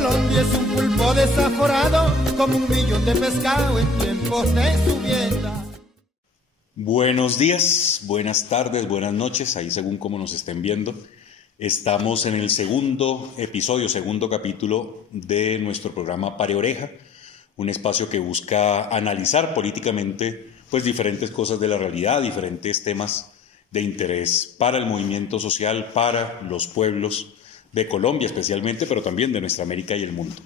Colombia es un pulpo desaforado, como un millón de pescado en tiempos de subienda. Buenos días, buenas tardes, buenas noches, ahí según cómo nos estén viendo. Estamos en el segundo episodio, segundo capítulo de nuestro programa Pare Oreja, un espacio que busca analizar políticamente pues diferentes cosas de la realidad, diferentes temas de interés para el movimiento social, para los pueblos de Colombia especialmente, pero también de nuestra América y el mundo.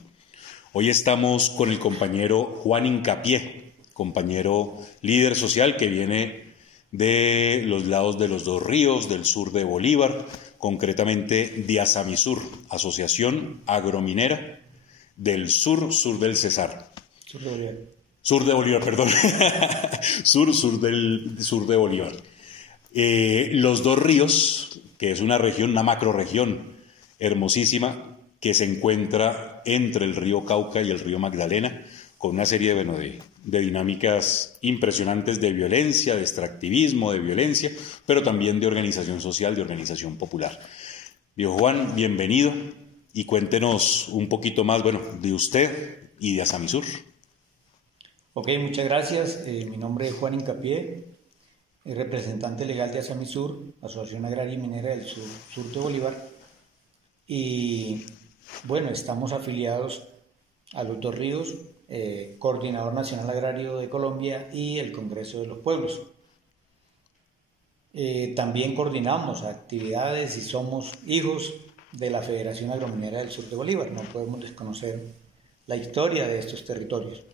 Hoy estamos con el compañero Juan Hincapié, compañero líder social que viene de los lados de los Dos Ríos, del sur de Bolívar, concretamente de Asamisur, Asociación Agrominera del sur del Cesar. Sur de Bolívar, perdón. sur de Bolívar. Los Dos Ríos, que es una región, una macrorregión hermosísima, que se encuentra entre el río Cauca y el río Magdalena, con una serie de dinámicas impresionantes de violencia, de extractivismo, de violencia, pero también de organización social, de organización popular. Viejo Juan, bienvenido y cuéntenos un poquito más, de usted y de Asamisur. Ok, muchas gracias. Mi nombre es Juan Hincapié, representante legal de Asamisur, Asociación Agraria y Minera del sur de Bolívar. Y estamos afiliados a los Dos Ríos, Coordinador Nacional Agrario de Colombia y el Congreso de los Pueblos. También coordinamos actividades y somos hijos de la Federación Agrominera del Sur de Bolívar. No podemos desconocer la historia de estos territorios.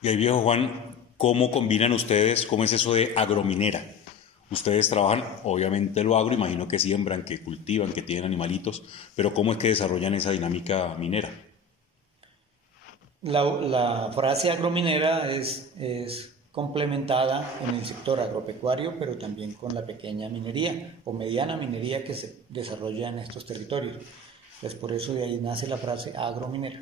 Y ahí, viejo Juan, ¿cómo combinan ustedes? ¿Cómo es eso de agrominera? Ustedes trabajan, obviamente lo agro, imagino que siembran, que cultivan, que tienen animalitos, pero ¿cómo es que desarrollan esa dinámica minera? La frase agrominera es complementada en el sector agropecuario, pero también con la pequeña minería o mediana minería que se desarrolla en estos territorios. Pues por eso de ahí nace la frase agrominera.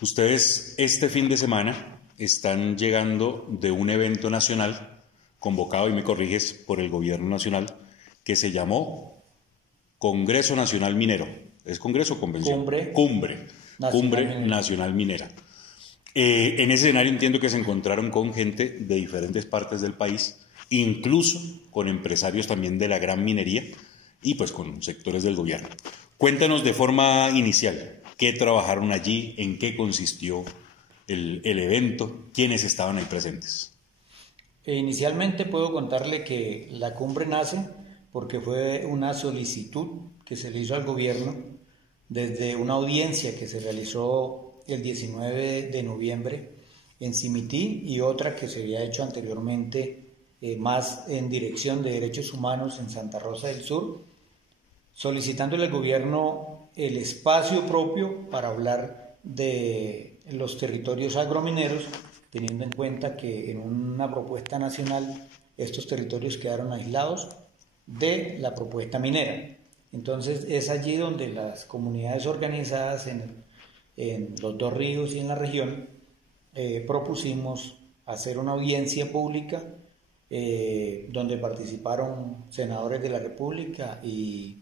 Ustedes este fin de semana están llegando de un evento nacional convocado, y me corriges, por el gobierno nacional, que se llamó Congreso Nacional Minero. ¿Es Congreso o Convención? Cumbre Nacional Minera. En ese escenario entiendo que se encontraron con gente de diferentes partes del país, incluso con empresarios también de la gran minería y pues con sectores del gobierno. Cuéntanos de forma inicial, ¿qué trabajaron allí? ¿En qué consistió el evento? ¿Quiénes estaban ahí presentes? Inicialmente puedo contarle que la cumbre nace porque fue una solicitud que se le hizo al gobierno desde una audiencia que se realizó el 19 de noviembre en Simití y otra que se había hecho anteriormente más en dirección de derechos humanos en Santa Rosa del Sur, solicitándole al gobierno el espacio propio para hablar de los territorios agromineros, teniendo en cuenta que en una propuesta nacional estos territorios quedaron aislados de la propuesta minera. Entonces es allí donde las comunidades organizadas en los Dos Ríos y en la región propusimos hacer una audiencia pública donde participaron senadores de la República y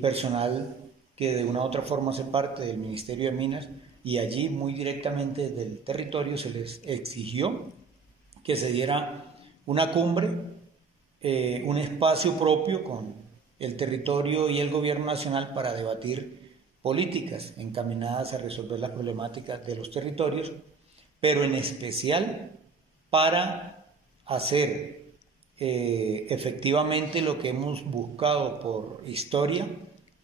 personal que de una u otra forma hace parte del Ministerio de Minas, y allí muy directamente desde el territorio se les exigió que se diera una cumbre, un espacio propio con el territorio y el gobierno nacional para debatir políticas encaminadas a resolver las problemáticas de los territorios, pero en especial para hacer efectivamente lo que hemos buscado por historia,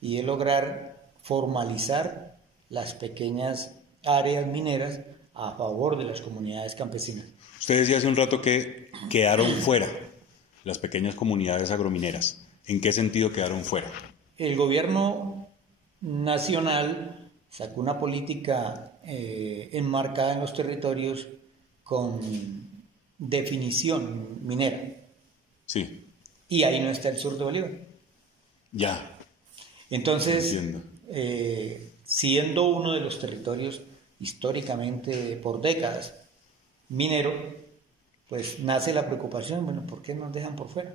y es lograr formalizar las pequeñas áreas mineras a favor de las comunidades campesinas. Usted decía hace un rato que quedaron fuera las pequeñas comunidades agromineras. ¿En qué sentido quedaron fuera? El gobierno nacional sacó una política enmarcada en los territorios con definición minera. Sí. Y ahí no está el sur de Bolívar. Ya. Entonces, siendo uno de los territorios históricamente por décadas minero, pues nace la preocupación, ¿por qué nos dejan por fuera?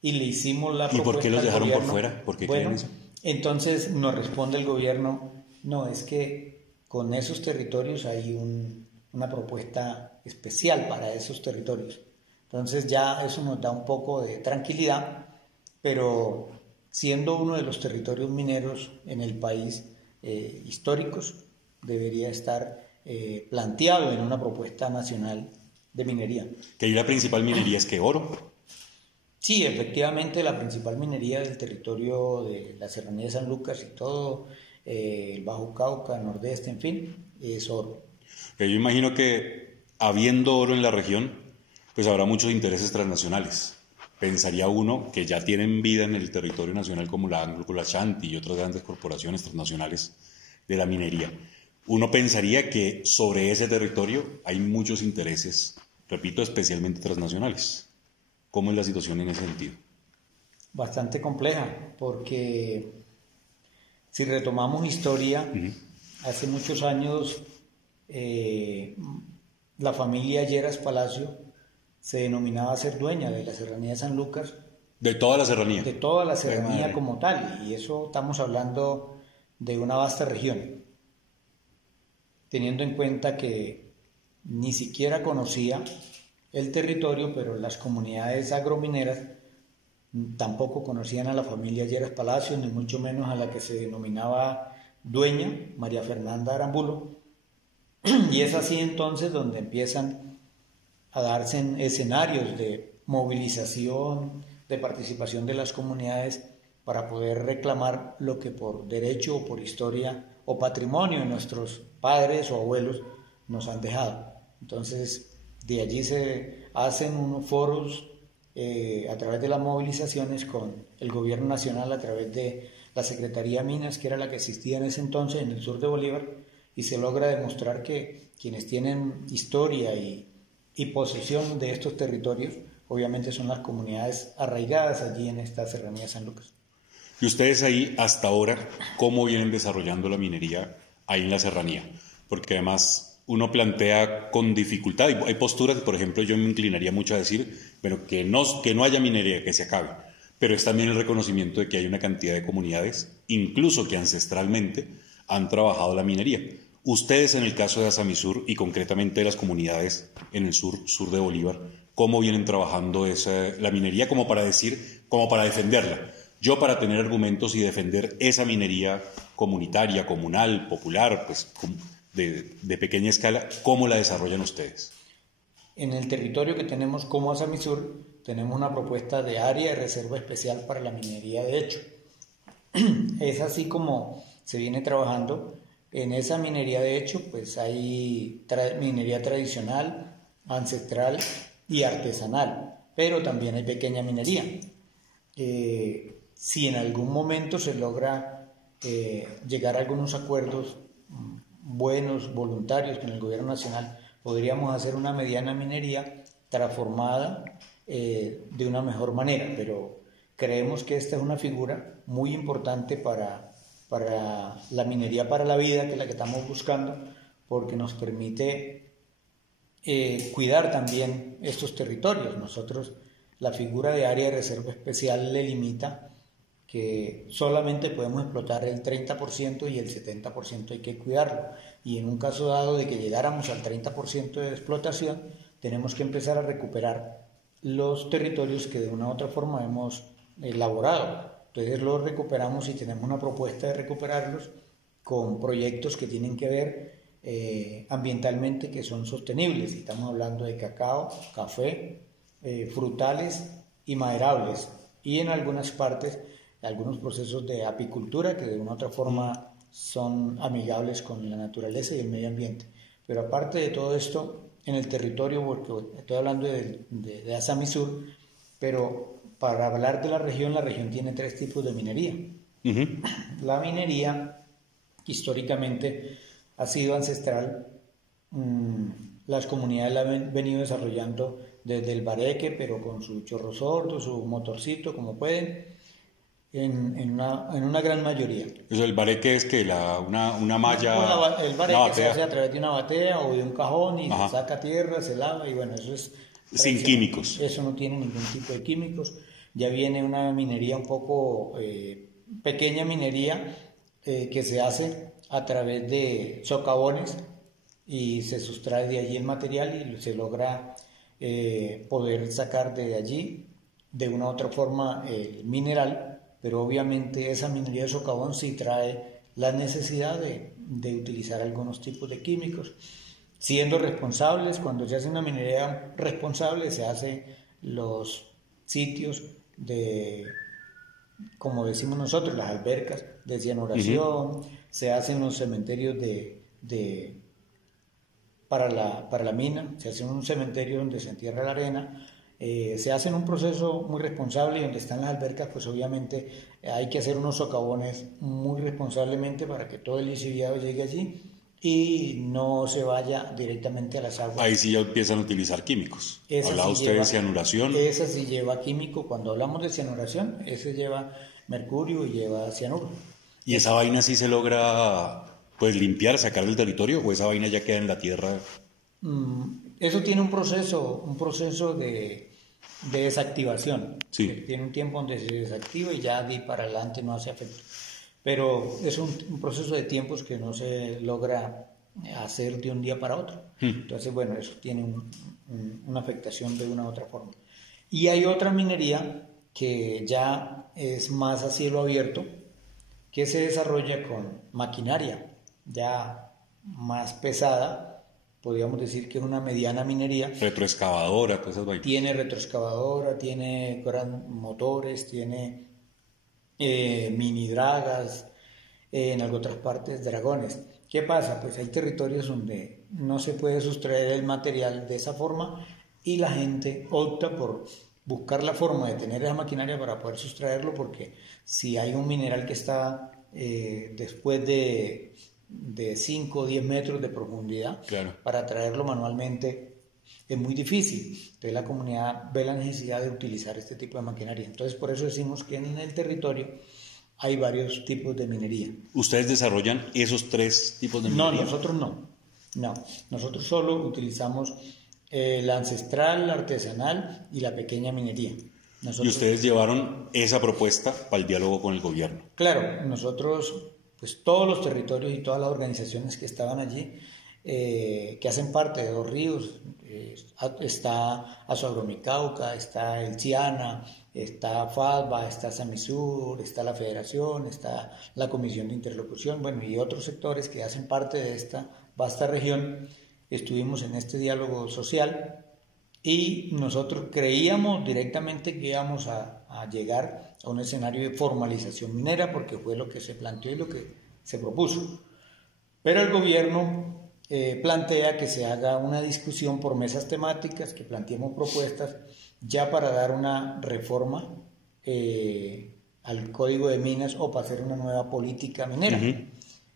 Y le hicimos la propuesta. ¿Y por qué los dejaron por fuera? ¿Por qué creen eso? Entonces nos responde el gobierno, no, es que con esos territorios hay una propuesta especial para esos territorios. Entonces ya eso nos da un poco de tranquilidad, pero siendo uno de los territorios mineros en el país históricos, debería estar planteado en una propuesta nacional de minería. Que ahí la principal minería es que oro. Sí, efectivamente la principal minería del territorio de la Serranía de San Lucas y todo el Bajo Cauca, Nordeste, en fin, es oro. Que yo imagino que habiendo oro en la región, pues habrá muchos intereses transnacionales. Pensaría uno que ya tienen vida en el territorio nacional como la Anglo, la Ashanti y otras grandes corporaciones transnacionales de la minería. Uno pensaría que sobre ese territorio hay muchos intereses, repito, especialmente transnacionales. ¿Cómo es la situación en ese sentido? Bastante compleja, porque si retomamos historia, hace muchos años la familia Lleras Palacio se denominaba ser dueña de la Serranía de San Lucas. ¿De toda la serranía? De toda la serranía como tal, y eso estamos hablando de una vasta región, teniendo en cuenta que ni siquiera conocía el territorio, pero las comunidades agromineras tampoco conocían a la familia Lleras Palacio, ni mucho menos a la que se denominaba dueña, María Fernanda Arambulo, y es así entonces donde empiezan a darse escenarios de movilización, de participación de las comunidades para poder reclamar lo que por derecho o por historia o patrimonio de nuestros padres o abuelos nos han dejado. Entonces, de allí se hacen unos foros a través de las movilizaciones con el gobierno nacional, a través de la Secretaría de Minas, que era la que existía en ese entonces en el sur de Bolívar, y se logra demostrar que quienes tienen historia y posesión de estos territorios, obviamente son las comunidades arraigadas allí en esta Serranía de San Lucas. Y ustedes ahí, hasta ahora, ¿cómo vienen desarrollando la minería ahí en la serranía? Porque además uno plantea con dificultad, y hay posturas, por ejemplo, yo me inclinaría mucho a decir, pero que no haya minería, que se acabe. Pero es también el reconocimiento de que hay una cantidad de comunidades, incluso que ancestralmente han trabajado la minería. Ustedes en el caso de Azamisur y concretamente de las comunidades en el sur de Bolívar, ¿cómo vienen trabajando la minería como para defenderla? Yo para tener argumentos y defender esa minería comunitaria, comunal, popular, pues de pequeña escala, ¿cómo la desarrollan ustedes? En el territorio que tenemos como Azamisur, tenemos una propuesta de área de reserva especial para la minería de hecho. Es así como se viene trabajando. En esa minería de hecho, pues hay minería tradicional, ancestral y artesanal, pero también hay pequeña minería. Si en algún momento se logra llegar a algunos acuerdos buenos, voluntarios con el gobierno nacional, podríamos hacer una mediana minería transformada de una mejor manera, pero creemos que esta es una figura muy importante para la minería para la vida, que es la que estamos buscando, porque nos permite cuidar también estos territorios. Nosotros, la figura de área de reserva especial le limita que solamente podemos explotar el 30% y el 70% hay que cuidarlo. Y en un caso dado de que llegáramos al 30% de explotación, tenemos que empezar a recuperar los territorios que de una u otra forma hemos elaborado. Entonces los recuperamos y tenemos una propuesta de recuperarlos con proyectos que tienen que ver ambientalmente, que son sostenibles. Estamos hablando de cacao, café, frutales y maderables. Y en algunas partes, algunos procesos de apicultura que de una u otra forma son amigables con la naturaleza y el medio ambiente. Pero aparte de todo esto, en el territorio, porque estoy hablando de Azamisur, pero para hablar de la región tiene 3 tipos de minería. La minería, que históricamente ha sido ancestral, las comunidades la han venido desarrollando desde el bareque, pero con su chorro sordo, su motorcito, como pueden, en una gran mayoría. Eso, el bareque es que una malla... El bareque se hace a través de una batea o de un cajón y se saca tierra, se lava y bueno, eso es... Sin químicos. Eso no tiene ningún tipo de químicos. Ya viene una minería un poco pequeña minería que se hace a través de socavones y se sustrae de allí el material y se logra poder sacar de allí de una u otra forma el mineral, pero obviamente esa minería de socavón sí trae la necesidad de utilizar algunos tipos de químicos, siendo responsables. Cuando se hace una minería responsable se hace los sitios de, como decimos nosotros, las albercas de cianuración, se hacen los cementerios para la mina, se hace un cementerio donde se entierra la arena, se hace en un proceso muy responsable, y donde están las albercas, pues obviamente hay que hacer unos socavones muy responsablemente para que todo el lixiviado llegue allí y no se vaya directamente a las aguas. Ahí sí ya empiezan a utilizar químicos. Hablaba Sí usted de cianuración. Esa sí lleva químico. Cuando hablamos de cianuración, ese lleva mercurio y lleva cianuro. ¿Y esa vaina sí se logra pues limpiar, sacar del territorio, o esa vaina ya queda en la tierra? Eso tiene un proceso de desactivación. Sí. Tiene un tiempo donde se desactiva y ya de ahí para adelante no hace efecto. Pero es un proceso de tiempos que no se logra hacer de un día para otro. Entonces, bueno, eso tiene una afectación de una u otra forma. Y hay otra minería que ya es más a cielo abierto, que se desarrolla con maquinaria ya más pesada. Podríamos decir que es una mediana minería. Retroexcavadora, todas esas vainas. Tiene retroexcavadora, tiene gran motores, tiene mini dragas, en algunas otras partes dragones. ¿Qué pasa? Pues hay territorios donde no se puede sustraer el material de esa forma y la gente opta por buscar la forma de tener esa maquinaria para poder sustraerlo, porque si hay un mineral que está después de 5 o 10 metros de profundidad, claro, para traerlo manualmente es muy difícil. Entonces la comunidad ve la necesidad de utilizar este tipo de maquinaria. Entonces por eso decimos que en el territorio hay varios tipos de minería. ¿Ustedes desarrollan esos 3 tipos de minería? No, nosotros no. No, nosotros solo utilizamos la ancestral, la artesanal y la pequeña minería. ¿Y ustedes llevaron esa propuesta para el diálogo con el gobierno? Claro, nosotros, pues todos los territorios y todas las organizaciones que estaban allí, que hacen parte de Dos Ríos, está Azoagromicauca, está el Chiana, está FASBA, está Samisur, está la Federación, está la Comisión de Interlocución, bueno, y otros sectores que hacen parte de esta vasta región. Estuvimos en este diálogo social y nosotros creíamos directamente que íbamos a llegar a un escenario de formalización minera, porque fue lo que se planteó y lo que se propuso. Pero el gobierno plantea que se haga una discusión por mesas temáticas, que planteemos propuestas ya para dar una reforma al Código de Minas o para hacer una nueva política minera.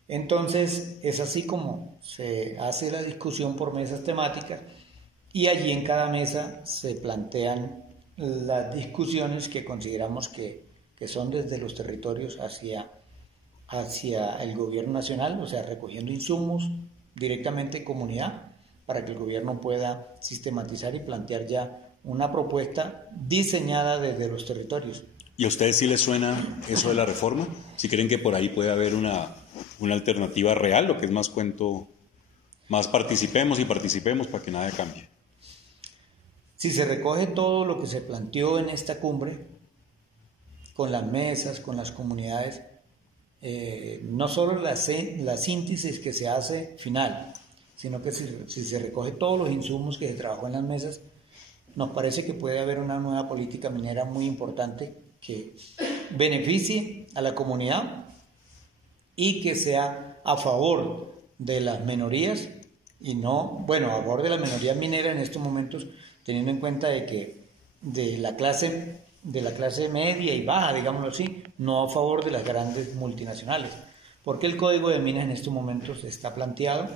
Entonces es así como se hace la discusión por mesas temáticas, y allí en cada mesa se plantean las discusiones que consideramos que son desde los territorios hacia el gobierno nacional, o sea, recogiendo insumos directamente en comunidad para que el gobierno pueda sistematizar y plantear ya una propuesta diseñada desde los territorios. ¿Y a ustedes sí les suena eso de la reforma? Si creen que por ahí puede haber una alternativa real, lo que es más cuento, más participemos para que nada cambie. Si se recoge todo lo que se planteó en esta cumbre, con las mesas, con las comunidades, no solo la síntesis que se hace final, sino que si se recoge todos los insumos que se trabajó en las mesas, nos parece que puede haber una nueva política minera muy importante que beneficie a la comunidad y que sea a favor de las minorías y no, bueno, a favor de las minorías mineras en estos momentos, teniendo en cuenta de que de la clase media y baja, digámoslo así, no a favor de las grandes multinacionales, porque el Código de Minas en estos momentos está planteado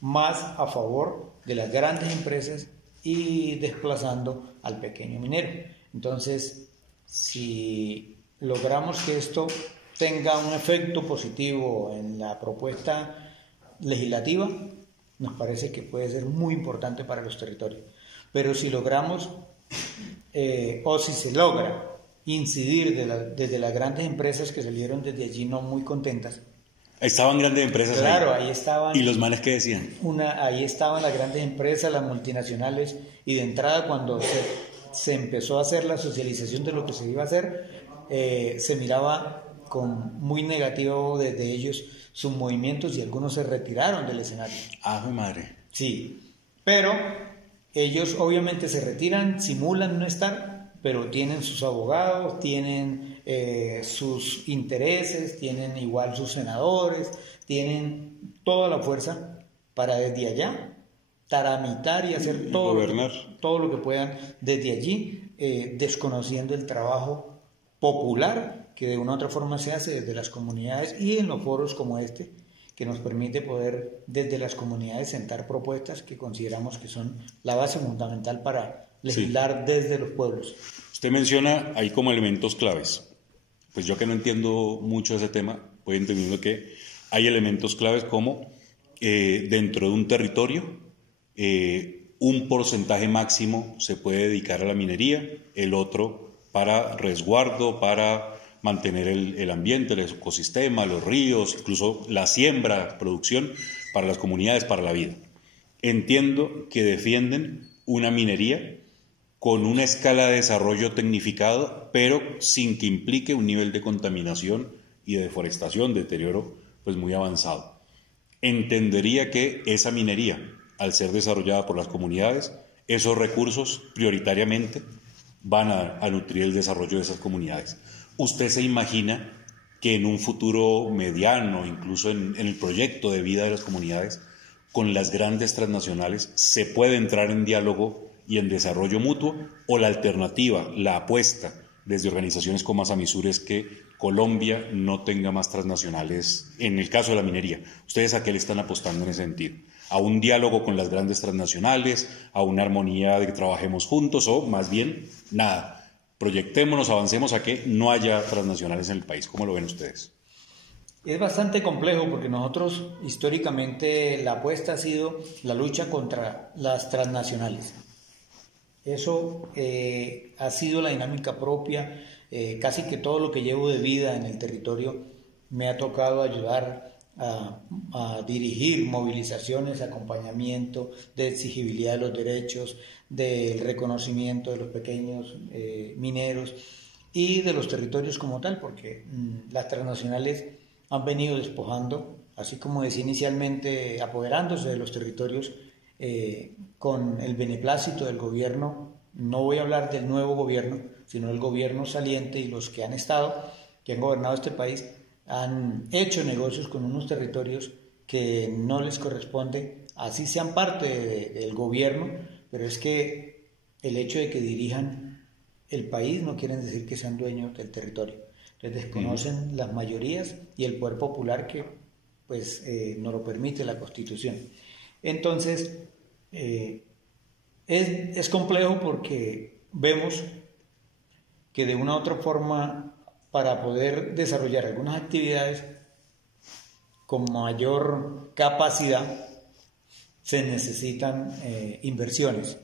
más a favor de las grandes empresas y desplazando al pequeño minero. Entonces, si logramos que esto tenga un efecto positivo en la propuesta legislativa, nos parece que puede ser muy importante para los territorios. Pero si logramos, o si se logra incidir desde las grandes empresas que salieron desde allí no muy contentas. Estaban grandes empresas claro, ahí estaban. ¿Y los manes qué decían? Ahí estaban las grandes empresas, las multinacionales, y de entrada cuando se empezó a hacer la socialización de lo que se iba a hacer, se miraba con muy negativo desde ellos sus movimientos y algunos se retiraron del escenario. ¡Ah, mi madre! Sí, pero ellos obviamente se retiran, simulan no estar, pero tienen sus abogados, tienen sus intereses, tienen igual sus senadores, tienen toda la fuerza para desde allá tramitar y hacer todo lo que puedan desde allí, desconociendo el trabajo popular que de una u otra forma se hace desde las comunidades y en los foros como este, que nos permite poder desde las comunidades sentar propuestas que consideramos que son la base fundamental para legislar desde los pueblos. Usted menciona ahí como elementos claves. Pues yo que no entiendo mucho ese tema, voy entendiendo que hay elementos claves como dentro de un territorio, un porcentaje máximo se puede dedicar a la minería, el otro para resguardo, para mantener el ambiente, el ecosistema, los ríos, incluso la siembra, producción para las comunidades, para la vida. Entiendo que defienden una minería con una escala de desarrollo tecnificado, pero sin que implique un nivel de contaminación y de deforestación, de deterioro, pues muy avanzado. Entendería que esa minería, al ser desarrollada por las comunidades, esos recursos prioritariamente van a nutrir el desarrollo de esas comunidades. ¿Usted se imagina que en un futuro mediano, incluso en el proyecto de vida de las comunidades, con las grandes transnacionales, se puede entrar en diálogo y en desarrollo mutuo, o la alternativa, la apuesta desde organizaciones como Asamisur es que Colombia no tenga más transnacionales en el caso de la minería? ¿Ustedes a qué le están apostando en ese sentido? ¿A un diálogo con las grandes transnacionales, a una armonía de que trabajemos juntos, o más bien nada, proyectémonos, avancemos a que no haya transnacionales en el país? ¿Cómo lo ven ustedes? Es bastante complejo porque nosotros históricamente la apuesta ha sido la lucha contra las transnacionales. Eso ha sido la dinámica propia, casi que todo lo que llevo de vida en el territorio me ha tocado ayudar a dirigir movilizaciones, acompañamiento, de exigibilidad de los derechos, del reconocimiento de los pequeños mineros y de los territorios como tal, porque las transnacionales han venido despojando, así como decía inicialmente, apoderándose de los territorios con el beneplácito del gobierno. No voy a hablar del nuevo gobierno, sino del gobierno saliente, y los que han estado, que han gobernado este país, han hecho negocios con unos territorios que no les corresponde, así sean parte del gobierno, pero es que el hecho de que dirijan el país no quiere decir que sean dueños del territorio. Entonces desconocen las mayorías y el poder popular que pues nos lo permite la Constitución. Entonces es complejo porque vemos que de una u otra forma, para poder desarrollar algunas actividades con mayor capacidad, se necesitan inversiones.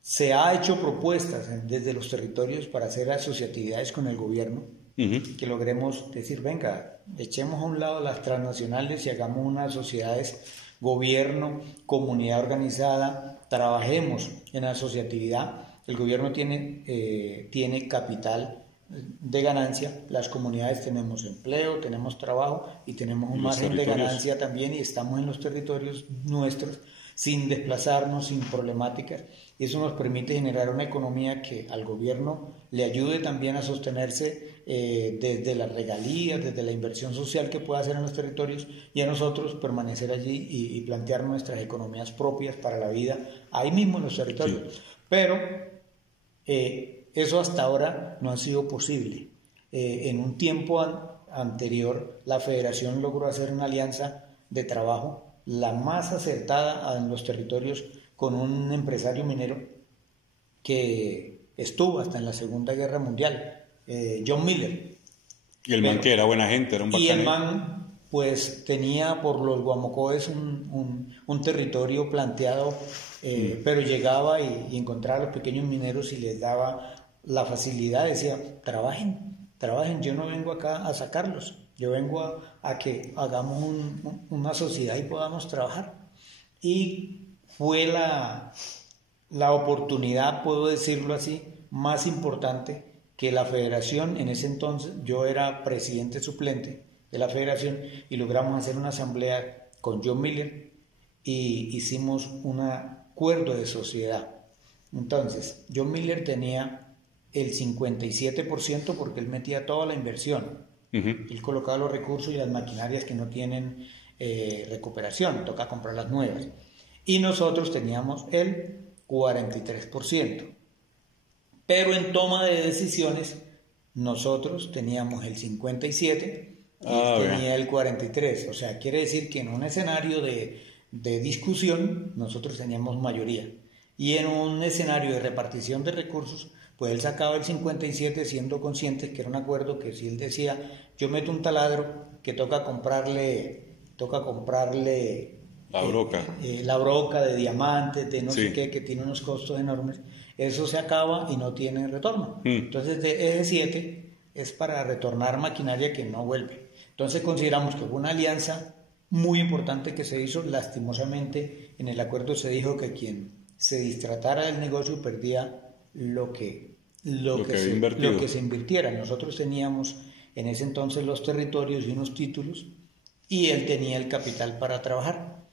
Se ha hecho propuestas desde los territorios para hacer asociatividades con el gobierno, que logremos decir, venga, echemos a un lado las transnacionales y hagamos unas sociedades, gobierno, comunidad organizada, trabajemos en asociatividad. El gobierno tiene capital de ganancia, las comunidades tenemos empleo, tenemos trabajo y tenemos un margen de ganancia también, y estamos en los territorios nuestros sin desplazarnos, sin problemáticas. Eso nos permite generar una economía que al gobierno le ayude también a sostenerse desde las regalías, desde la inversión social que pueda hacer en los territorios, y a nosotros permanecer allí y plantear nuestras economías propias para la vida ahí mismo en los territorios. Sí. Pero eso hasta ahora no ha sido posible. En un tiempo anterior, la Federación logró hacer una alianza de trabajo, la más acertada en los territorios, con un empresario minero que estuvo hasta en la Segunda Guerra Mundial, John Miller. Y el man que era buena gente, era un bacán. Y el man pues tenía por los Guamocoes un territorio planteado, pero llegaba y encontraba a los pequeños mineros y les daba la facilidad, decía, trabajen, yo no vengo acá a sacarlos, yo vengo a que hagamos una sociedad y podamos trabajar. Y fue la oportunidad, puedo decirlo así, más importante que la federación. En ese entonces yo era presidente suplente de la federación y logramos hacer una asamblea con John Miller y hicimos un acuerdo de sociedad. Entonces, John Miller tenía el 57% porque él metía toda la inversión. Él colocaba los recursos y las maquinarias que no tienen recuperación, toca comprar las nuevas. Y nosotros teníamos el 43%. Pero en toma de decisiones, nosotros teníamos el 57% y tenía el 43%. O sea, quiere decir que en un escenario de discusión, nosotros teníamos mayoría. Y en un escenario de repartición de recursos, pues él sacaba el 57% siendo consciente que era un acuerdo que si él decía, yo meto un taladro que toca comprarle la broca de diamantes, de no sé qué, que tiene unos costos enormes, eso se acaba y no tiene retorno. Entonces de ese 7 es para retornar maquinaria que no vuelve. Entonces consideramos que fue una alianza muy importante que se hizo. Lastimosamente en el acuerdo se dijo que quien se distratara del negocio perdía lo que se invirtiera. Nosotros teníamos en ese entonces los territorios y unos títulos y él tenía el capital para trabajar.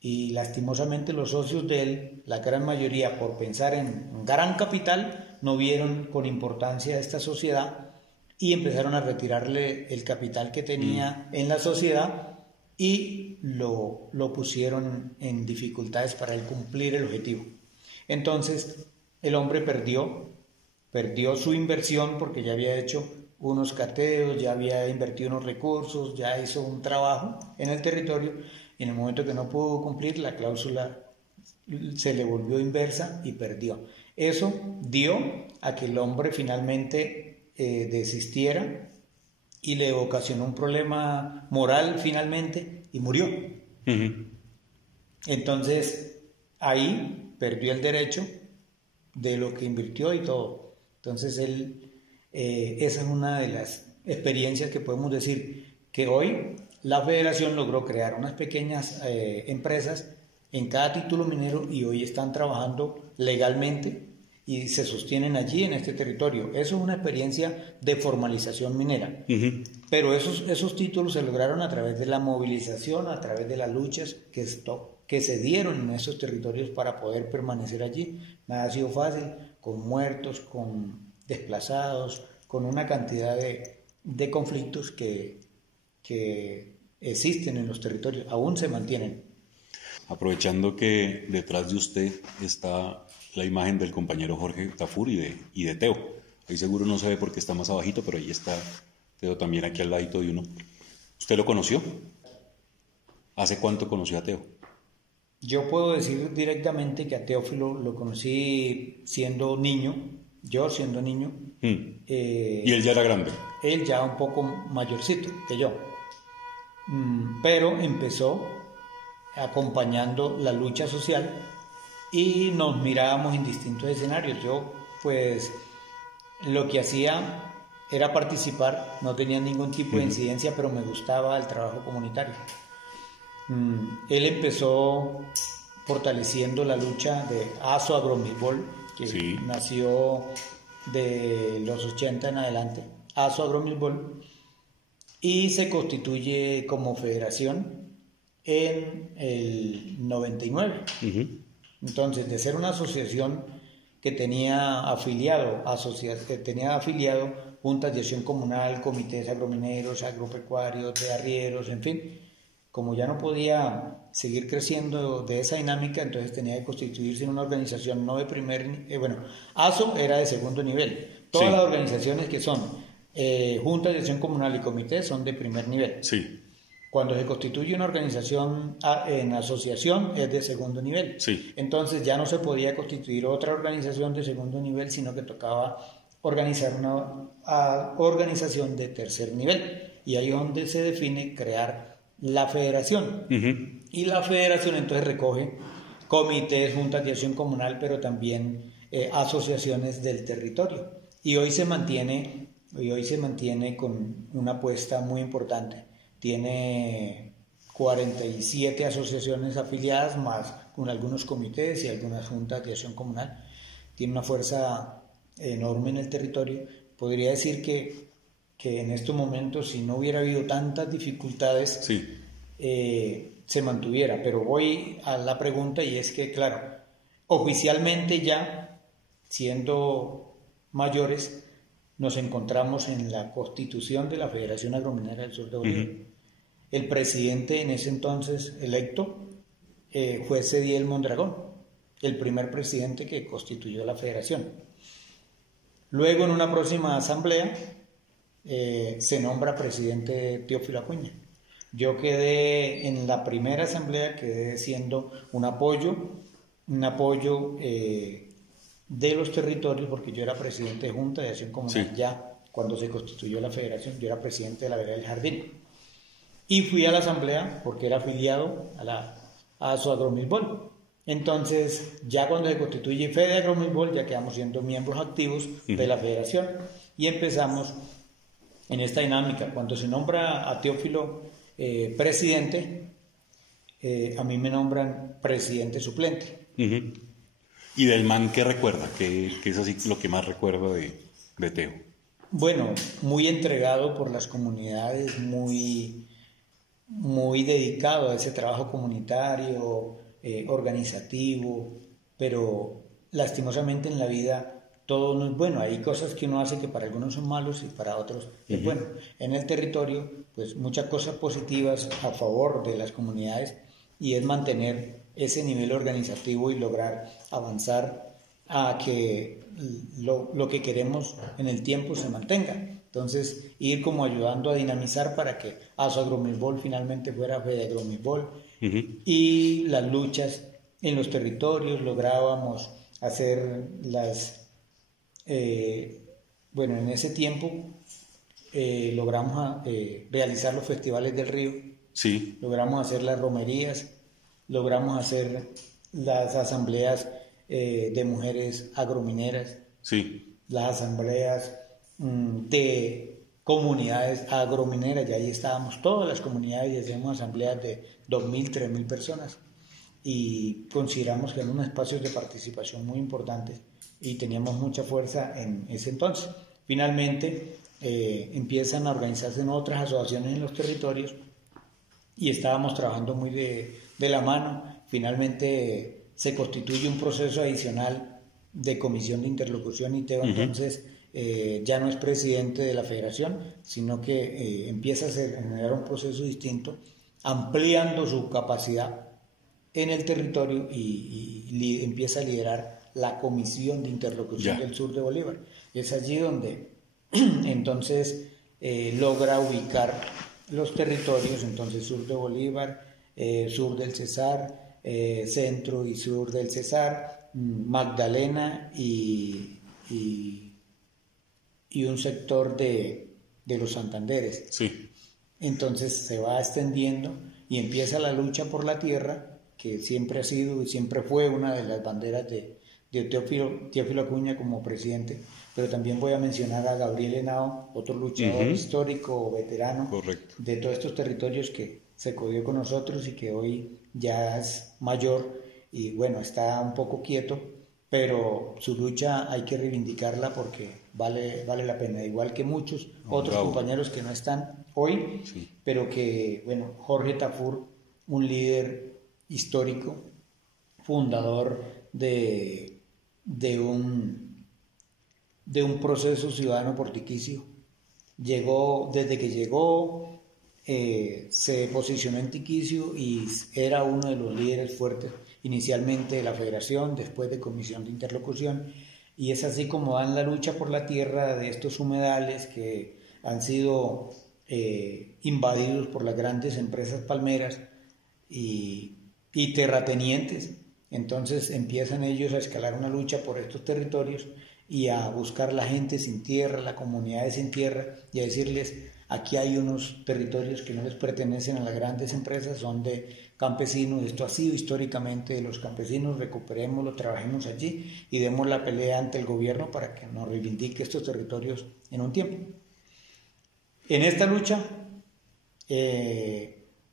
Y lastimosamente los socios de él, la gran mayoría, por pensar en un gran capital, no vieron con importancia a esta sociedad y empezaron a retirarle el capital que tenía en la sociedad y lo pusieron en dificultades para él cumplir el objetivo. Entonces el hombre perdió su inversión porque ya había hecho unos cateos, ya había invertido unos recursos, ya hizo un trabajo en el territorio y en el momento que no pudo cumplir la cláusula se le volvió inversa y perdió. Eso dio a que el hombre finalmente desistiera y le ocasionó un problema moral finalmente y murió. Entonces ahí perdió el derecho de lo que invirtió y todo. Entonces esa es una de las experiencias que podemos decir que hoy la federación logró crear unas pequeñas empresas en cada título minero y hoy están trabajando legalmente y se sostienen allí en este territorio. Eso es una experiencia de formalización minera. Pero esos títulos se lograron a través de la movilización, a través de las luchas que se dieron en esos territorios para poder permanecer allí. Nada ha sido fácil, con muertos, con desplazados, con una cantidad de conflictos que existen en los territorios, aún se mantienen. Aprovechando que detrás de usted está la imagen del compañero Jorge Tafur y de Teo. Ahí seguro no se ve porque está más abajito, pero ahí está Teo también aquí al ladito de uno. ¿Usted lo conoció? ¿Hace cuánto conoció a Teo? Yo puedo decir directamente que a Teófilo lo conocí siendo niño, yo siendo niño. ¿Y él ya era grande? Él ya un poco mayorcito que yo. Pero empezó acompañando la lucha social y nos mirábamos en distintos escenarios. Yo pues lo que hacía era participar, no tenía ningún tipo de incidencia, pero me gustaba el trabajo comunitario. Él empezó fortaleciendo la lucha de ASO Agromisbol, que nació de los 80 en adelante, ASO Agromisbol, y se constituye como federación en el 99. Entonces, de ser una asociación que tenía afiliado juntas de acción comunal, comités agromineros, agropecuarios, de arrieros, en fin, como ya no podía seguir creciendo de esa dinámica, entonces tenía que constituirse en una organización no de primer ASO era de segundo nivel. Todas las organizaciones que son juntas de acción comunal y comités son de primer nivel. Cuando se constituye una organización en asociación es de segundo nivel. Entonces ya no se podía constituir otra organización de segundo nivel, sino que tocaba organizar una organización de tercer nivel. Y ahí es donde se define crear la federación. Y la federación entonces recoge comités, juntas de acción comunal, pero también asociaciones del territorio. Y hoy se mantiene con una apuesta muy importante. Tiene 47 asociaciones afiliadas, más con algunos comités y algunas juntas de acción comunal. Tiene una fuerza enorme en el territorio. Podría decir que en estos momentos, si no hubiera habido tantas dificultades, sí, se mantuviera. Pero voy a la pregunta, y es que, claro, oficialmente ya, siendo mayores, nos encontramos en la constitución de la Federación Agrominera del Sur de Bolívar. El presidente en ese entonces electo fue Cediel Mondragón, el primer presidente que constituyó la federación. Luego, en una próxima asamblea, se nombra presidente Teófilo Acuña. Yo quedé en la primera asamblea, quedé siendo un apoyo de los territorios, porque yo era presidente de Junta de Acción Comunal. Sí. Ya cuando se constituyó la federación, yo era presidente de la vereda del Jardín. Y fui a la asamblea porque era afiliado a su Agromilbol. Entonces, ya cuando se constituye Fede Agromilbol, ya quedamos siendo miembros activos de la federación y empezamos en esta dinámica. Cuando se nombra a Teófilo presidente, a mí me nombran presidente suplente. ¿Y del man qué recuerda? ¿Qué es así lo que más recuerda de Teo? Bueno, muy entregado por las comunidades, muy dedicado a ese trabajo comunitario, organizativo, pero lastimosamente en la vida todo no es bueno. Hay cosas que uno hace que para algunos son malos y para otros es bueno. En el territorio, pues muchas cosas positivas a favor de las comunidades, y es mantener ese nivel organizativo y lograr avanzar a que lo que queremos en el tiempo se mantenga. Entonces, ir como ayudando a dinamizar para que ASO Agromilbol finalmente fuera Fede Agromilbol. Y las luchas en los territorios, lográbamos hacer bueno, en ese tiempo logramos realizar los festivales del río. Sí. Logramos hacer las romerías, logramos hacer las asambleas de mujeres agromineras. Sí. Las asambleas de comunidades agromineras, y ahí estábamos todas las comunidades y hacíamos asambleas de 2.000, 3.000 personas, y consideramos que eran unos espacios de participación muy importantes y teníamos mucha fuerza en ese entonces. Finalmente empiezan a organizarse en otras asociaciones en los territorios y estábamos trabajando muy de la mano. Finalmente se constituye un proceso adicional de comisión de interlocución, y Teo entonces ya no es presidente de la federación, sino que empieza a generar un proceso distinto, ampliando su capacidad en el territorio y empieza a liderar la comisión de interlocución del sur de Bolívar. Es allí donde entonces logra ubicar los territorios, entonces sur de Bolívar, sur del Cesar, centro y sur del Cesar, Magdalena y un sector de los Santanderes. Sí. Entonces se va extendiendo y empieza la lucha por la tierra, que siempre ha sido y siempre fue una de las banderas de Teófilo Acuña como presidente. Pero también voy a mencionar a Gabriel Henao, otro luchador histórico, veterano. Correcto. De todos estos territorios, que se codió con nosotros y que hoy ya es mayor y bueno, está un poco quieto, pero su lucha hay que reivindicarla porque vale la pena, igual que muchos otros compañeros que no están hoy, pero que, bueno, Jorge Tafur, un líder histórico, fundador de un proceso ciudadano portiquicio. Desde que llegó, se posicionó en Tiquicio y era uno de los líderes fuertes, inicialmente de la federación, después de comisión de interlocución, y es así como van la lucha por la tierra de estos humedales que han sido invadidos por las grandes empresas palmeras y terratenientes. Entonces empiezan ellos a escalar una lucha por estos territorios y a buscar la gente sin tierra, la comunidad sin tierra, y a decirles: aquí hay unos territorios que no les pertenecen a las grandes empresas, son de campesinos, esto ha sido históricamente de los campesinos, recuperémoslo, trabajemos allí y demos la pelea ante el gobierno para que nos reivindique estos territorios en un tiempo. En esta lucha,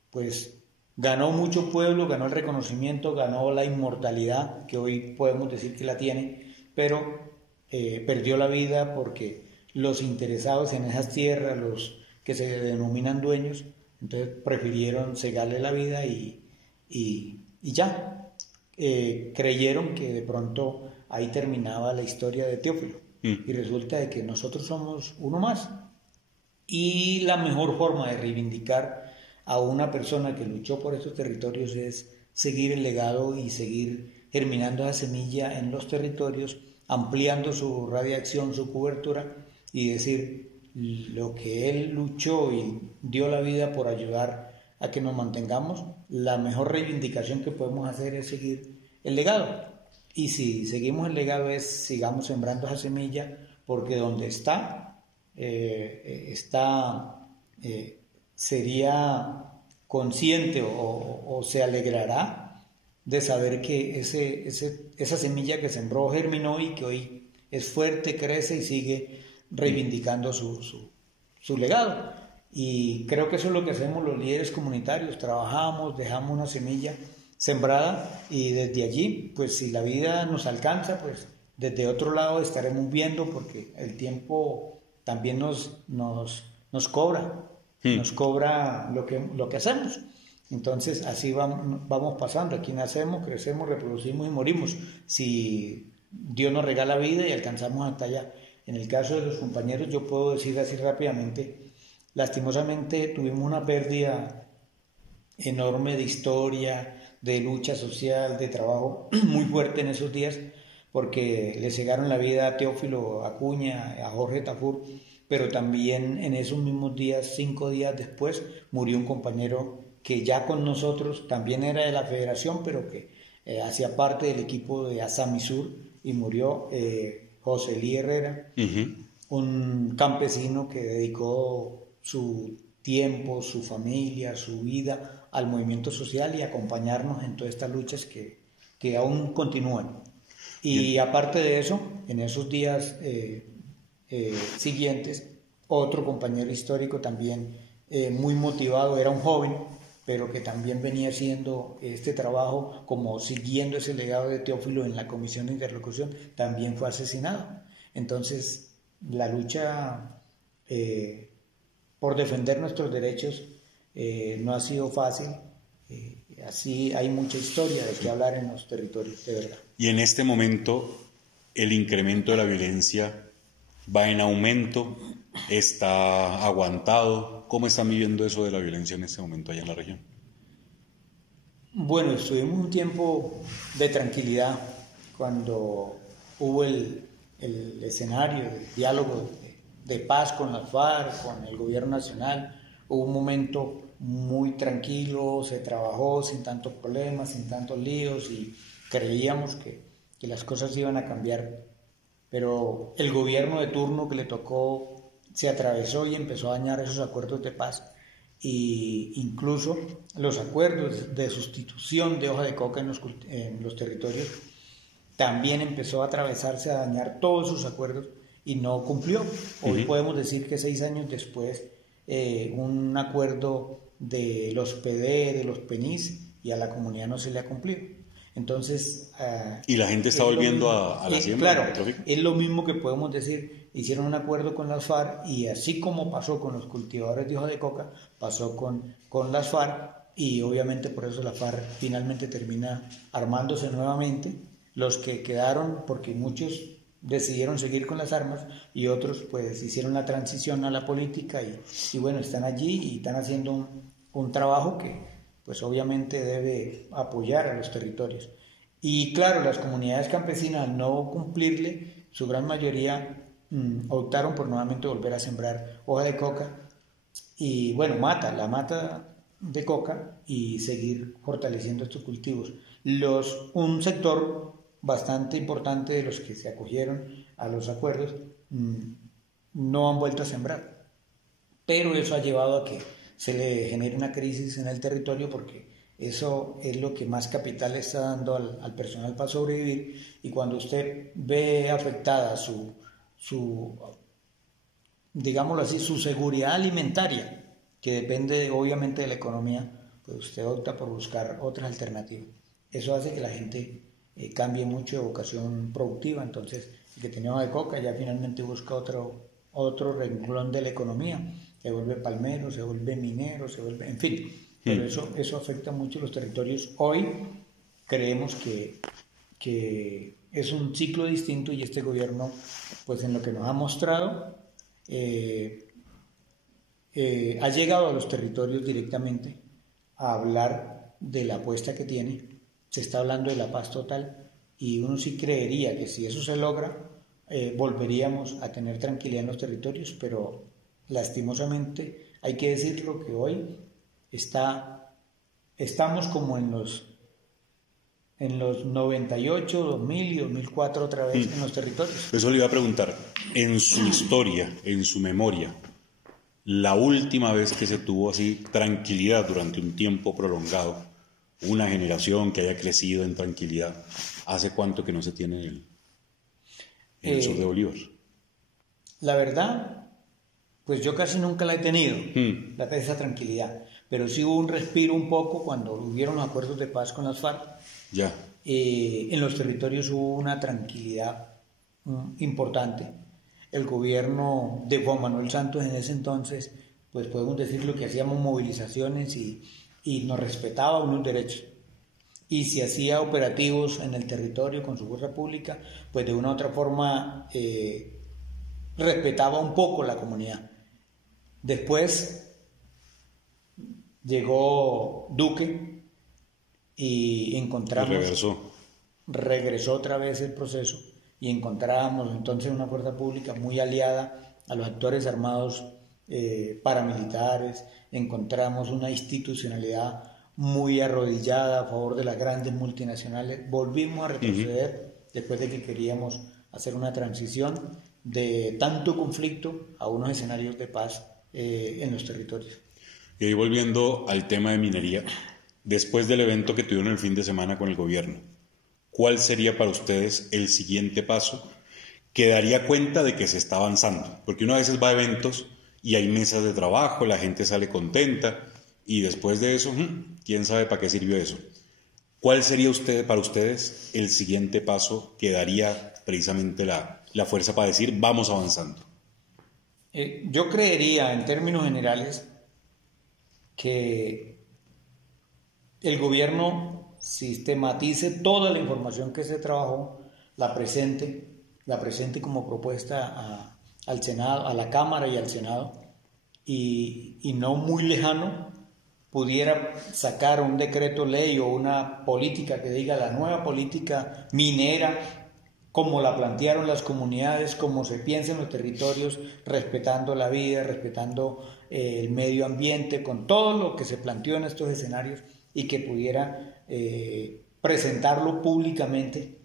pues ganó mucho pueblo, ganó el reconocimiento, ganó la inmortalidad, que hoy podemos decir que la tiene, pero perdió la vida porque los interesados en esas tierras, los que se denominan dueños, entonces prefirieron cegarle la vida y ya. Creyeron que de pronto ahí terminaba la historia de Teófilo. Y resulta de que nosotros somos uno más. Y la mejor forma de reivindicar a una persona que luchó por estos territorios es seguir el legado y seguir germinando esa semilla en los territorios, ampliando su radiación, su cobertura, y decir lo que él luchó y dio la vida por ayudar a que nos mantengamos. La mejor reivindicación que podemos hacer es seguir el legado. Y si seguimos el legado es sigamos sembrando esa semilla, porque donde sería consciente o se alegrará de saber que esa semilla que sembró germinó y que hoy es fuerte, crece y sigue reivindicando su legado. Y creo que eso es lo que hacemos los líderes comunitarios, trabajamos, dejamos una semilla sembrada y desde allí, pues si la vida nos alcanza, pues desde otro lado estaremos viendo, porque el tiempo también nos cobra, nos cobra lo que hacemos. Entonces así vamos pasando, aquí nacemos, crecemos, reproducimos y morimos, si Dios nos regala vida y alcanzamos hasta allá. En el caso de los compañeros, yo puedo decir así rápidamente, lastimosamente tuvimos una pérdida enorme de historia, de lucha social, de trabajo muy fuerte en esos días, porque le cegaron la vida a Teófilo Acuña, a Jorge Tafur, pero también en esos mismos días, 5 días después, murió un compañero que ya con nosotros también era de la federación, pero que hacía parte del equipo de Asamisur, y murió José Elí Herrera, un campesino que dedicó su tiempo, su familia, su vida al movimiento social y acompañarnos en todas estas luchas que aún continúan. Y aparte de eso, en esos días siguientes, otro compañero histórico también muy motivado, era un joven, pero que también venía haciendo este trabajo como siguiendo ese legado de Teófilo en la Comisión de Interlocución, también fue asesinado. Entonces, la lucha por defender nuestros derechos no ha sido fácil. Así hay mucha historia de qué hablar en los territorios, de verdad. Y en este momento, el incremento de la violencia va en aumento, está aguantado. ¿Cómo están viviendo eso de la violencia en este momento allá en la región? Bueno, estuvimos un tiempo de tranquilidad cuando hubo el escenario, el diálogo de paz con las FARC, con el gobierno nacional. Hubo un momento muy tranquilo, se trabajó sin tantos problemas, sin tantos líos, y creíamos que las cosas iban a cambiar. Pero el gobierno de turno que le tocó se atravesó y empezó a dañar esos acuerdos de paz, e incluso los acuerdos de sustitución de hoja de coca en los territorios también empezó a atravesarse, a dañar todos sus acuerdos y no cumplió. Hoy podemos decir que 6 años después un acuerdo de los PD, de los PENIS, y a la comunidad no se le ha cumplido. Entonces... y la gente está volviendo a la siembra. Claro, es lo mismo que podemos decir, hicieron un acuerdo con las FARC, y así como pasó con los cultivadores de hoja de coca, pasó con las FARC, y obviamente por eso la FARC finalmente termina armándose nuevamente. Los que quedaron, porque muchos decidieron seguir con las armas y otros pues hicieron la transición a la política y bueno, están allí y están haciendo un trabajo que pues obviamente debe apoyar a los territorios. Y claro, las comunidades campesinas, al no cumplirle, su gran mayoría optaron por nuevamente volver a sembrar hoja de coca y bueno, la mata de coca, y seguir fortaleciendo estos cultivos. Un sector bastante importante de los que se acogieron a los acuerdos no han vuelto a sembrar, pero eso ha llevado a que se le genere una crisis en el territorio, porque eso es lo que más capital está dando al personal para sobrevivir, y cuando usted ve afectada digámoslo así, su seguridad alimentaria, que depende obviamente de la economía, pues usted opta por buscar otras alternativas. Eso hace que la gente cambie mucho de vocación productiva. Entonces, el que tenía de coca ya finalmente busca otro renglón de la economía, se vuelve palmero, se vuelve minero, se vuelve, en fin, pero eso afecta mucho los territorios. Hoy creemos que es un ciclo distinto, y este gobierno, pues en lo que nos ha mostrado, ha llegado a los territorios directamente a hablar de la apuesta que tiene. Se está hablando de la paz total, y uno sí creería que si eso se logra, volveríamos a tener tranquilidad en los territorios, pero lastimosamente hay que decirlo que hoy estamos como en los 98, 2000 y 2004 otra vez en los territorios. Eso le iba a preguntar, en su historia, en su memoria, la última vez que se tuvo así tranquilidad durante un tiempo prolongado, una generación que haya crecido en tranquilidad, ¿hace cuánto que no se tiene en el sur de Bolívar? La verdad, pues yo casi nunca la he tenido, esa tranquilidad, pero sí hubo un respiro un poco cuando hubieron los acuerdos de paz con las FARC. Ya. En los territorios hubo una tranquilidad importante. El gobierno de Juan Manuel Santos en ese entonces, pues podemos decirlo que hacíamos movilizaciones y nos respetaba unos derechos. Y si hacía operativos en el territorio con su fuerza pública, pues de una u otra forma respetaba un poco la comunidad. Después llegó Duque y encontramos... regresó otra vez el proceso, y encontrábamos entonces una fuerza pública muy aliada a los actores armados paramilitares, encontramos una institucionalidad muy arrodillada a favor de las grandes multinacionales. Volvimos a retroceder después de que queríamos hacer una transición de tanto conflicto a unos escenarios de paz en los territorios. Y ahí volviendo al tema de minería, después del evento que tuvieron el fin de semana con el gobierno, ¿cuál sería para ustedes el siguiente paso que daría cuenta de que se está avanzando? Porque uno a veces va a eventos y hay mesas de trabajo, la gente sale contenta, y después de eso, ¿quién sabe para qué sirvió eso? ¿Cuál sería para ustedes el siguiente paso que daría precisamente la fuerza para decir vamos avanzando? Yo creería, en términos generales, que el gobierno sistematice toda la información que se trabajó, la presente como propuesta al Senado, a la Cámara y al Senado, y no muy lejano pudiera sacar un decreto ley o una política que diga la nueva política minera, como la plantearon las comunidades, como se piensa en los territorios, respetando la vida, respetando el medio ambiente, con todo lo que se planteó en estos escenarios, y que pudiera presentarlo públicamente.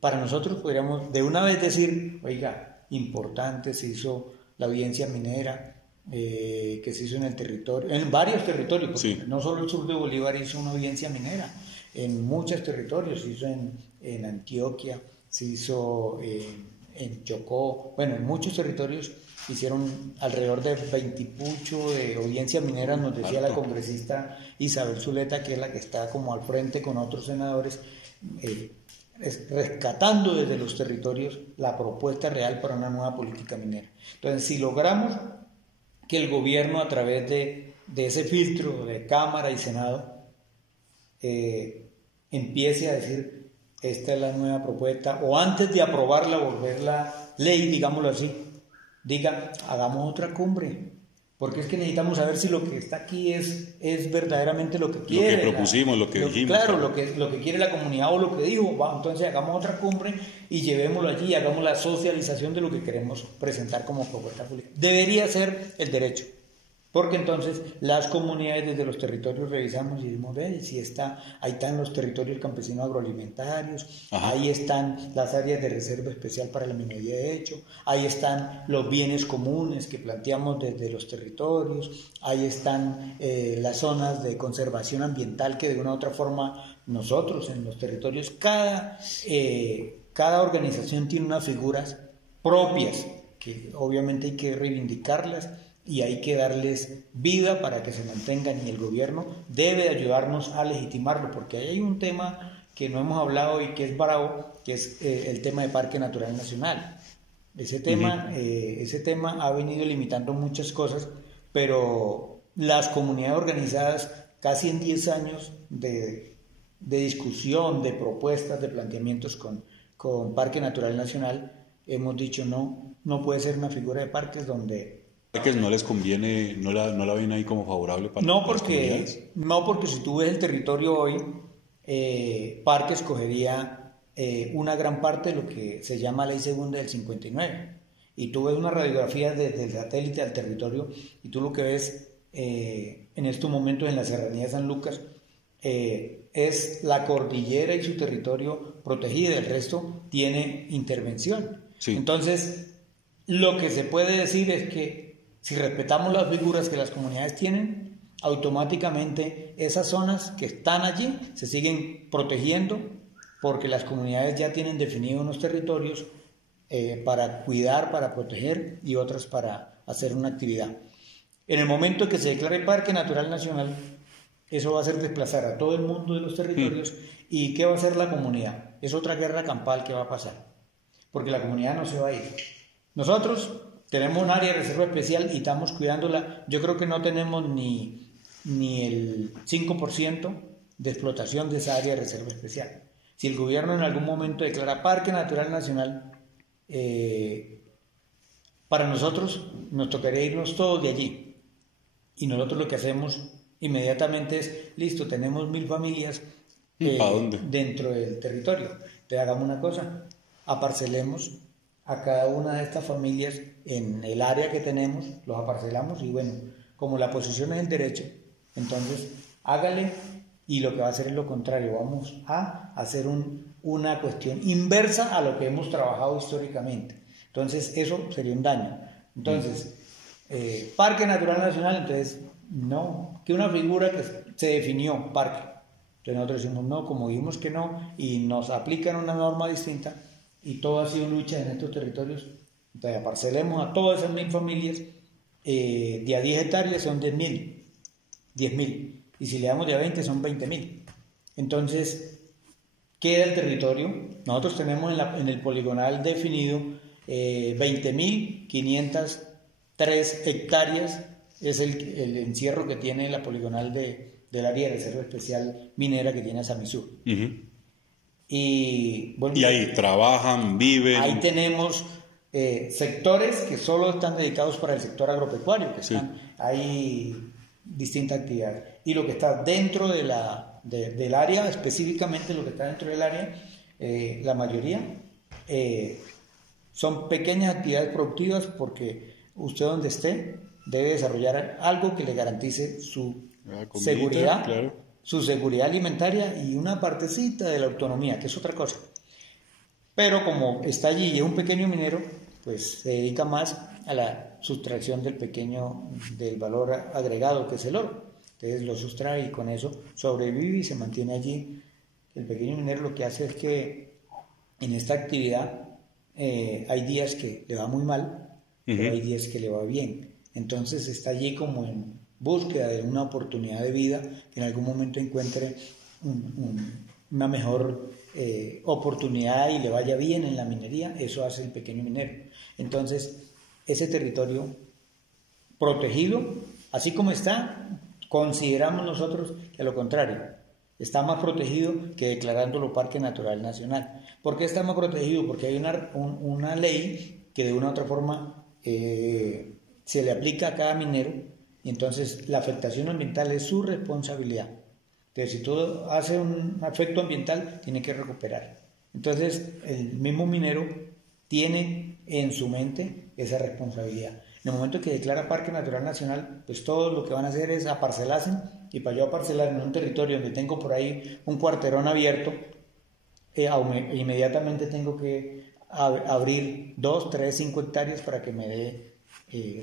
Para nosotros podríamos de una vez decir, oiga, importante, se hizo la audiencia minera, que se hizo en el territorio, en varios territorios, porque sí, no solo el sur de Bolívar hizo una audiencia minera, en muchos territorios, se hizo en Antioquia, se hizo en Chocó, bueno, en muchos territorios hicieron alrededor de 20 y pucho de audiencias mineras, nos decía la congresista Isabel Zuleta, que es la que está como al frente con otros senadores, rescatando desde los territorios la propuesta real para una nueva política minera. Entonces, si logramos que el gobierno, a través de ese filtro de Cámara y Senado, empiece a decir, esta es la nueva propuesta, o antes de aprobarla, volverla ley, digámoslo así, diga, hagamos otra cumbre, porque es que necesitamos saber si lo que está aquí es verdaderamente lo que quiere. Lo que propusimos, lo que dijimos. Claro, lo que quiere la comunidad o lo que dijo. Entonces hagamos otra cumbre y llevémoslo allí, hagamos la socialización de lo que queremos presentar como propuesta pública. Debería ser el derecho. Porque entonces las comunidades desde los territorios revisamos y decimos, si está, ahí están los territorios campesinos agroalimentarios, Ajá. ahí están las áreas de reserva especial para la minería de hecho, ahí están los bienes comunes que planteamos desde los territorios, ahí están las zonas de conservación ambiental que de una u otra forma nosotros en los territorios, cada organización tiene unas figuras propias que obviamente hay que reivindicarlas y hay que darles vida para que se mantengan, y el gobierno debe ayudarnos a legitimarlo, porque ahí hay un tema que no hemos hablado y que es bravo, que es el tema de Parque Natural Nacional. Ese tema ha venido limitando muchas cosas, pero las comunidades organizadas, casi en 10 años de discusión, de propuestas, de planteamientos con Parque Natural Nacional, hemos dicho no puede ser una figura de parques donde... Que no les conviene, no la ven ahí como favorable para las comunidades. No, porque si tú ves el territorio hoy, Parques cogería una gran parte de lo que se llama Ley Segunda del 59. Y tú ves una radiografía desde el satélite al territorio y tú lo que ves en estos momentos en la serranía de San Lucas es la cordillera y su territorio protegido, el resto tiene intervención. Sí. Entonces, lo que se puede decir es que si respetamos las figuras que las comunidades tienen, automáticamente esas zonas que están allí se siguen protegiendo porque las comunidades ya tienen definidos unos territorios para cuidar, para proteger y otras para hacer una actividad. En el momento que se declare Parque Natural Nacional, eso va a hacer desplazar a todo el mundo de los territorios. ¿Y qué va a hacer la comunidad? Es otra guerra campal que va a pasar, porque la comunidad no se va a ir. Nosotros tenemos un área de reserva especial y estamos cuidándola. Yo creo que no tenemos ni el 5% de explotación de esa área de reserva especial. Si el gobierno en algún momento declara Parque Natural Nacional, para nosotros nos tocaría irnos todos de allí. Y nosotros lo que hacemos inmediatamente es, listo, tenemos 1000 familias dentro del territorio. Entonces hagamos una cosa, aparcelemos a cada una de estas familias en el área que tenemos, los aparcelamos y bueno, como la posesión es el derecho, entonces hágale, y lo que va a hacer es lo contrario, vamos a hacer una cuestión inversa a lo que hemos trabajado históricamente. Entonces eso sería un daño. Entonces, Parque Natural Nacional, entonces no, que una figura que se definió parque. Entonces nosotros decimos no, como vimos que no, y nos aplican una norma distinta, y todo ha sido lucha en estos territorios, entonces aparcelemos a todas esas 1000 familias, de a 10 hectáreas son 10.000, y si le damos de a 20 son 20.000. Entonces queda el territorio. Nosotros tenemos en el poligonal definido 20.503 hectáreas, es el encierro que tiene la poligonal del área de reserva especial minera que tiene Samisur. Y ahí trabajan, viven. Ahí tenemos sectores que solo están dedicados para el sector agropecuario, que están ahí distintas actividades. Y lo que está dentro del área, específicamente lo que está dentro del área, la mayoría son pequeñas actividades productivas, porque usted donde esté debe desarrollar algo que le garantice su seguridad, claro, su seguridad alimentaria y una partecita de la autonomía, que es otra cosa. Pero como está allí y es un pequeño minero, pues se dedica más a la sustracción del valor agregado, que es el oro. Entonces lo sustrae y con eso sobrevive y se mantiene allí. El pequeño minero lo que hace es que en esta actividad hay días que le va muy mal, pero hay días que le va bien. Entonces está allí como en búsqueda de una oportunidad de vida, que en algún momento encuentre una mejor oportunidad y le vaya bien en la minería. Eso hace el pequeño minero. Entonces ese territorio protegido, así como está, consideramos nosotros que a lo contrario, está más protegido que declarándolo Parque Natural Nacional. ¿Por qué está más protegido? Porque hay una ley que de una u otra forma se le aplica a cada minero, y entonces la afectación ambiental es su responsabilidad. Entonces, si todo hace un efecto ambiental, tiene que recuperar. Entonces, el mismo minero tiene en su mente esa responsabilidad. En el momento que declara Parque Natural Nacional, pues todo lo que van a hacer es aparcelarse, y para yo aparcelar en un territorio donde tengo por ahí un cuarterón abierto, inmediatamente tengo que abrir 2, 3, 5 hectáreas para que me dé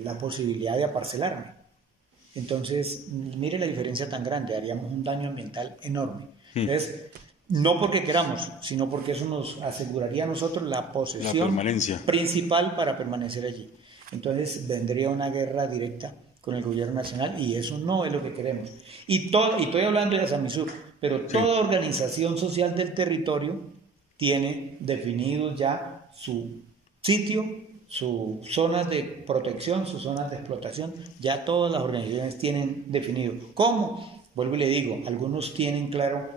la posibilidad de aparcelarme. Entonces, mire la diferencia tan grande, haríamos un daño ambiental enorme. Entonces, no porque queramos, sino porque eso nos aseguraría a nosotros la posesión principal para permanecer allí. Entonces, vendría una guerra directa con el gobierno nacional y eso no es lo que queremos. Y estoy hablando de Azamisur, pero toda organización social del territorio tiene definido ya su sitio, sus zonas de protección, sus zonas de explotación, ya todas las organizaciones tienen definido. ¿Cómo? Vuelvo y le digo, algunos tienen claro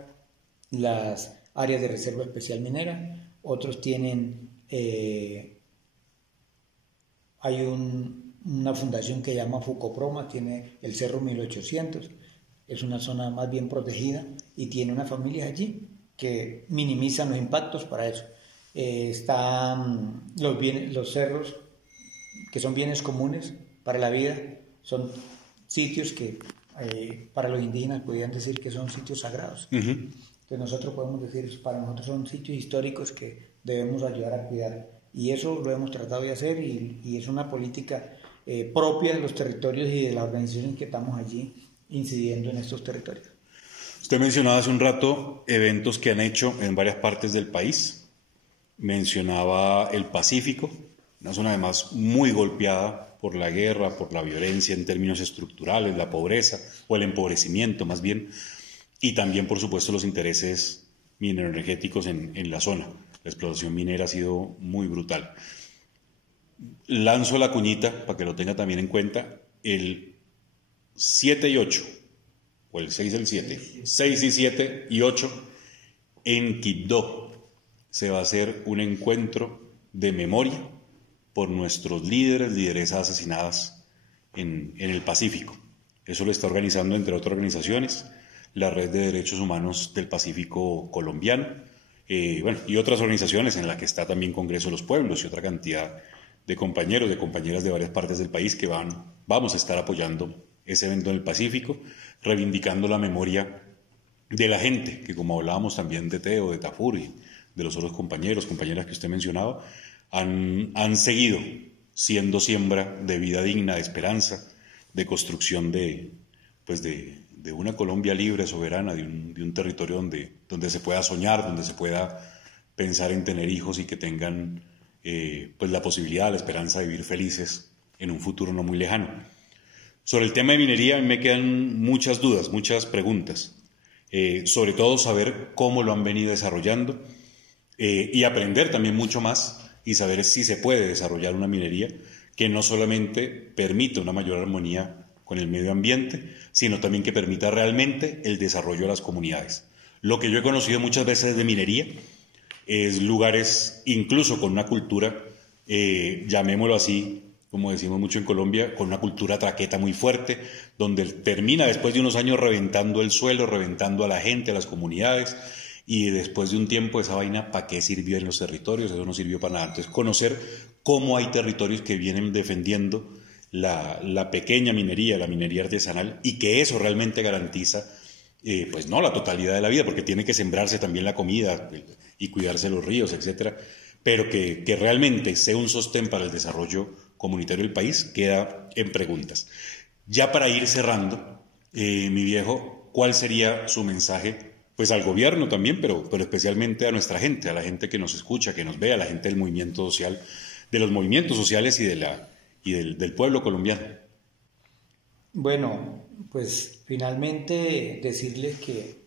las áreas de reserva especial minera, otros tienen, hay una fundación que llama Fucoproma, tiene el Cerro 1800, es una zona más bien protegida y tiene una familia allí que minimizan los impactos para eso. Están los cerros, que son bienes comunes para la vida, son sitios que para los indígenas podrían decir que son sitios sagrados. Entonces nosotros podemos decir, para nosotros son sitios históricos que debemos ayudar a cuidar. Y eso lo hemos tratado de hacer y es una política propia de los territorios y de las organizaciones que estamos allí incidiendo en estos territorios. Usted mencionaba hace un rato eventos que han hecho en varias partes del país. Mencionaba el Pacífico, una zona además muy golpeada por la guerra, por la violencia en términos estructurales, la pobreza o el empobrecimiento más bien, y también por supuesto los intereses mineroenergéticos en la zona. La explotación minera ha sido muy brutal. Lanzo la cuñita para que lo tenga también en cuenta, el 7 y 8, o el 6 y el 7, 6 y 7 y 8, en Quibdó se va a hacer un encuentro de memoria por nuestros líderes, lideresas asesinadas en el Pacífico. Eso lo está organizando, entre otras organizaciones, la Red de Derechos Humanos del Pacífico Colombiano, y otras organizaciones en las que está también Congreso de los Pueblos y otra cantidad de compañeros, de compañeras de varias partes del país que vamos a estar apoyando ese evento en el Pacífico, reivindicando la memoria de la gente, que como hablábamos también de Teo, de Tafur y de los otros compañeros, compañeras que usted mencionaba, han seguido siendo siembra de vida digna, de esperanza, de construcción de una Colombia libre, soberana, de un territorio donde se pueda soñar, donde se pueda pensar en tener hijos y que tengan la posibilidad, la esperanza de vivir felices en un futuro no muy lejano. Sobre el tema de minería a mí me quedan muchas dudas, muchas preguntas, sobre todo saber cómo lo han venido desarrollando y aprender también mucho más y saber si se puede desarrollar una minería que no solamente permita una mayor armonía con el medio ambiente, sino también que permita realmente el desarrollo de las comunidades. Lo que yo he conocido muchas veces de minería es lugares incluso con una cultura, llamémoslo así, como decimos mucho en Colombia, con una cultura traqueta muy fuerte, donde termina después de unos años reventando el suelo, reventando a la gente, a las comunidades, y después de un tiempo esa vaina, ¿para qué sirvió en los territorios? Eso no sirvió para nada. Entonces, conocer cómo hay territorios que vienen defendiendo la pequeña minería, la minería artesanal, y que eso realmente garantiza, pues no la totalidad de la vida, porque tiene que sembrarse también la comida y cuidarse los ríos, etcétera, pero que realmente sea un sostén para el desarrollo comunitario del país, queda en preguntas. Ya para ir cerrando, mi viejo, ¿cuál sería su mensaje? Pues al gobierno también, pero especialmente a nuestra gente, a la gente que nos escucha, que nos ve, a la gente del movimiento social, de los movimientos sociales y del pueblo colombiano. Bueno, pues finalmente decirles que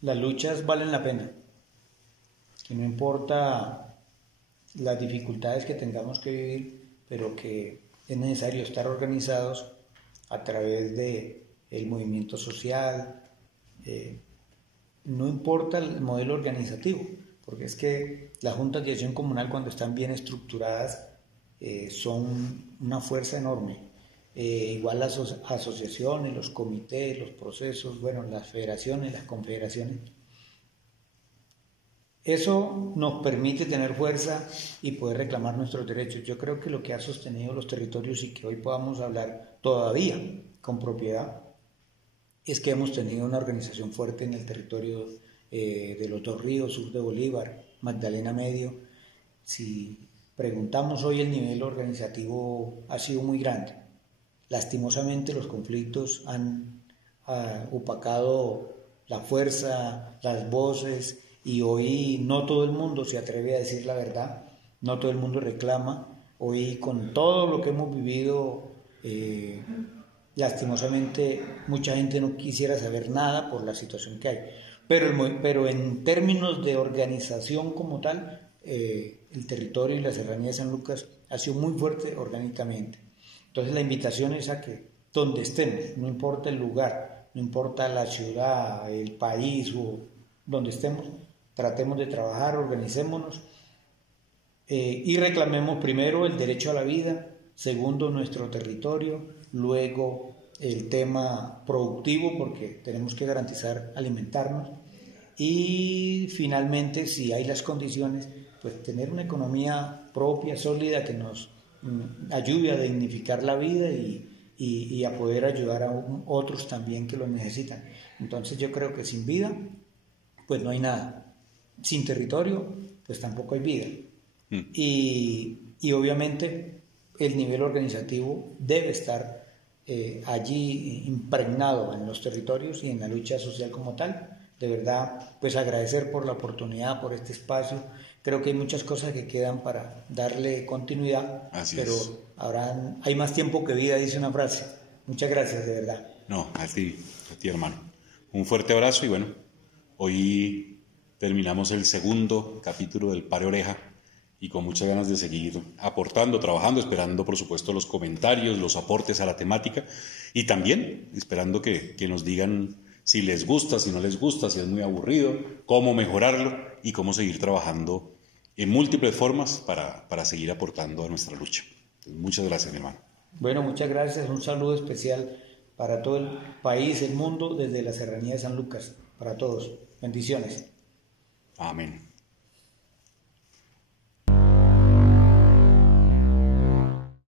las luchas valen la pena, que no importa las dificultades que tengamos que vivir, pero que es necesario estar organizados a través del movimiento social. No importa el modelo organizativo, porque es que las juntas de acción comunal, cuando están bien estructuradas, son una fuerza enorme. Igual las asociaciones, los comités, los procesos, bueno, las federaciones, las confederaciones. Eso nos permite tener fuerza y poder reclamar nuestros derechos. Yo creo que lo que ha sostenido los territorios y que hoy podamos hablar todavía con propiedad es que hemos tenido una organización fuerte en el territorio de los Dos Ríos, sur de Bolívar, Magdalena Medio. Si preguntamos hoy, el nivel organizativo ha sido muy grande. Lastimosamente los conflictos han opacado la fuerza, las voces, y hoy no todo el mundo se atreve a decir la verdad, no todo el mundo reclama. Hoy, con todo lo que hemos vivido, lastimosamente mucha gente no quisiera saber nada por la situación que hay, pero en términos de organización como tal, el territorio y la serranía de San Lucas ha sido muy fuerte orgánicamente. Entonces la invitación es a que donde estemos, no importa el lugar, no importa la ciudad, el país o donde estemos, tratemos de trabajar, organicémonos y reclamemos primero el derecho a la vida, segundo nuestro territorio, luego el tema productivo, porque tenemos que garantizar alimentarnos, y finalmente, si hay las condiciones, pues tener una economía propia, sólida, que nos ayude a dignificar la vida y a poder ayudar a otros también que lo necesitan. Entonces yo creo que sin vida pues no hay nada, sin territorio pues tampoco hay vida. Y obviamente el nivel organizativo debe estar allí impregnado en los territorios y en la lucha social como tal. De verdad, pues agradecer por la oportunidad, por este espacio. Creo que hay muchas cosas que quedan para darle continuidad, pero hay más tiempo que vida, dice una frase. Muchas gracias, de verdad. No, a ti hermano. Un fuerte abrazo y bueno, hoy terminamos el segundo capítulo del Pare Oreja y con muchas ganas de seguir aportando, trabajando, esperando por supuesto los comentarios, los aportes a la temática y también esperando que nos digan si les gusta, si no les gusta, si es muy aburrido, cómo mejorarlo y cómo seguir trabajando en múltiples formas para seguir aportando a nuestra lucha. Entonces, muchas gracias, mi hermano. Bueno, muchas gracias. Un saludo especial para todo el país, el mundo, desde la Serranía de San Lucas, para todos. Bendiciones. Amén.